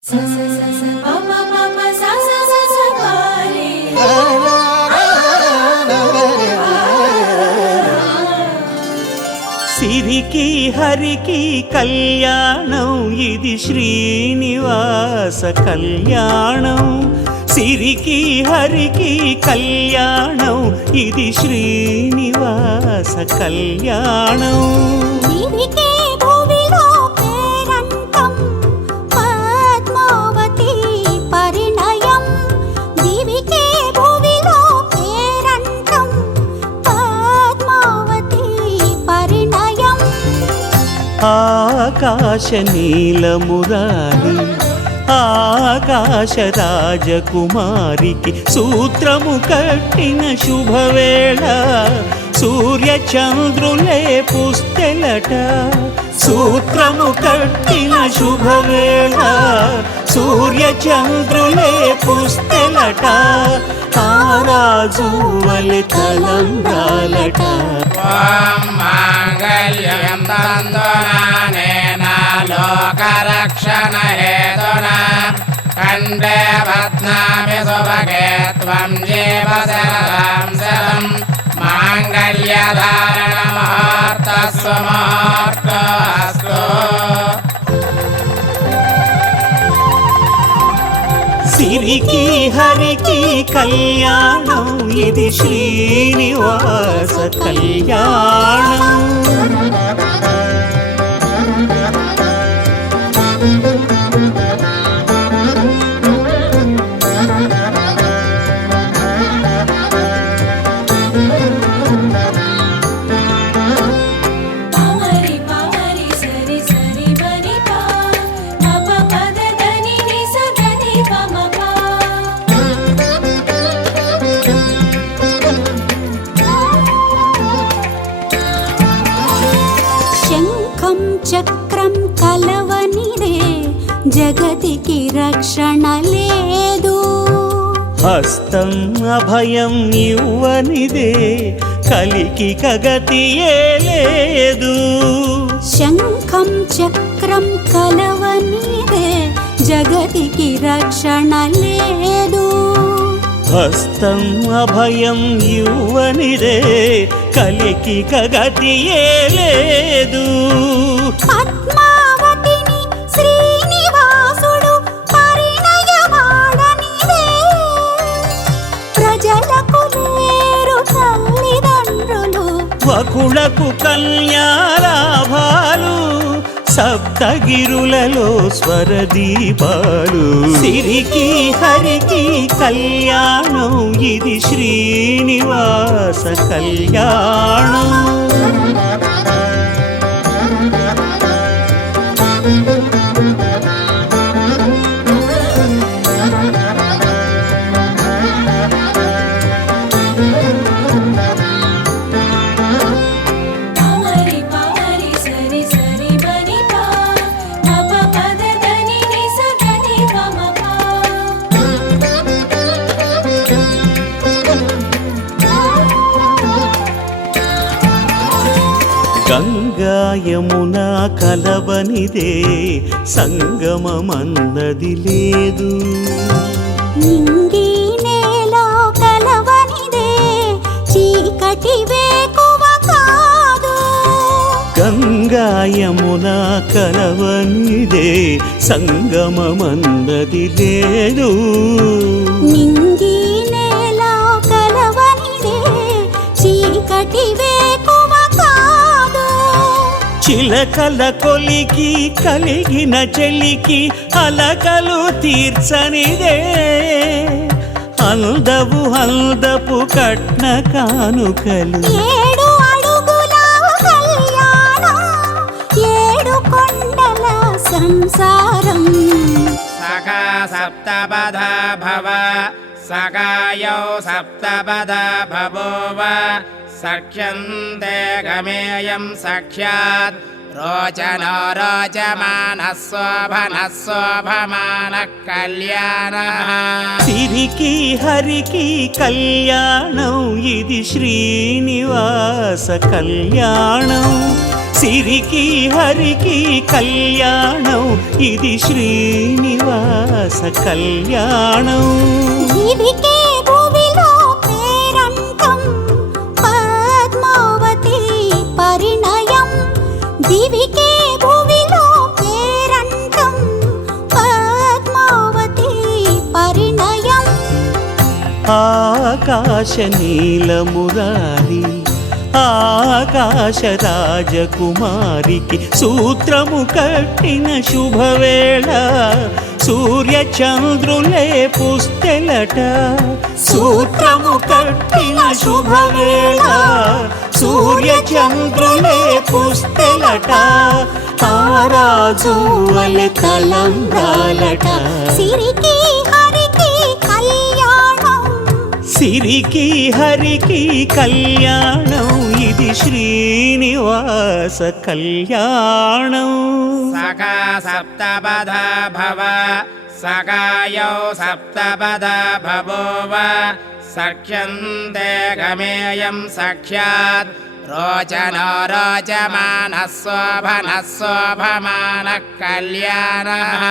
సిరికి హరికి కళ్యాణం ఇది శ్రీనివాస కళ్యాణం. సిరికి హరికి కళ్యాణం ఇది శ్రీనివాస కళ్యాణం. ఆకాశ నీలమురాలి ఆకాశ రాజకుమారికి సూత్రము కట్టిన శుభవేళ. సూర్య చంద్రులే పుస్తెలట సూత్రము కట్టిన శుభవేళ. సూర్య చంద్రులే పుస్తెలట రాజువలి తలంబ్రాలట. మాంగళ్యం తంతునా లోకరక్షణ హేతునా కంఠే బధ్నామి సుభగే త్వం జీవ శరదం శరం. మాంగళ్యధారణ ముహూర్తస్సు ముహూర్తోస్తు. సిరికి హరికి కళ్యాణం ఇది శ్రీనివాస కళ్యాణం. చక్రం కలవనిదే జగతికి రక్షణ లేదు. హస్తం అభయం ఇవ్వనిదే కలికి కగతియే లేదు. శంఖం చక్రం కలవనిదే జగతికి రక్షణ లేదు. హస్తం అభయం ఇవ్వనిదే కలికి కగతియే లేదు. పద్మావతిని శ్రీనివాసుడు పరిణయమాడనిదే ప్రజలకు లేరు తల్లిదండ్రులు. వకులకు కన్యాలాభాలు సప్తగిరులలో స్వరదీపాలు. సిరికి హరికి కళ్యాణం ఇది శ్రీనివాస కళ్యాణం. గంగా యమునా కలవనిదే సంగమమన్నది లేదు. నింగి నేల కలవనిదే చీకటి వేకువ కాదు. గంగా యమునా కలవనిదే సంగమమన్నది లేదు. నింగి నేల కలవనిదే చీకటి వేకువ కాదు. చిలకల కొలికి కలిగిన చెలికి అలకలు తీర్చనిదే. అందవు అందపు కట్న కానుకలు. 7 అడుగుల కళ్యాణం 7 కొండల సంసారం. సఖా సప్తపద భవ సఖాయౌ సప్తపద భవోవ. సఖ్యంతే గమేయం సఖ్యాత్ రోచనో రోచమానః శోభనః శోభమానః కళ్యాణః. సిరికి హరికి కళ్యాణం ఇది శ్రీనివాస కళ్యాణం. సిరికి హరికి కళ్యాణం ఇది శ్రీనివాస శ్రీనివాస కళ్యాణం దివికే భువిలో పేరంటం పద్మావతి పరిణయం దివికే భువిలో పేరంటం పద్మావతి పరిణయం ఆకాశ నీలమురారి ఆకాశ రాజకుమారికి సూత్రము కట్టిన శుభవేళ సూర్య చంద్రులే పుస్తెలట సూత్రము కట్టిన శుభవేళ సూర్య చంద్రులే పుస్తెలట తారాజువలె తలంబ్రాలట సిరికి హరికి కళ్యాణం సిరికి హరికి కళ్యాణం ఇది శ్రీనివాస కళ్యాణం సఖా సప్తపద భవ సఖాయౌ సప్తపద భవోవ సఖ్యంతే గమేయం సఖ్యాత్ రోచనో రోచమానః శోభనః శోభమానః కళ్యాణః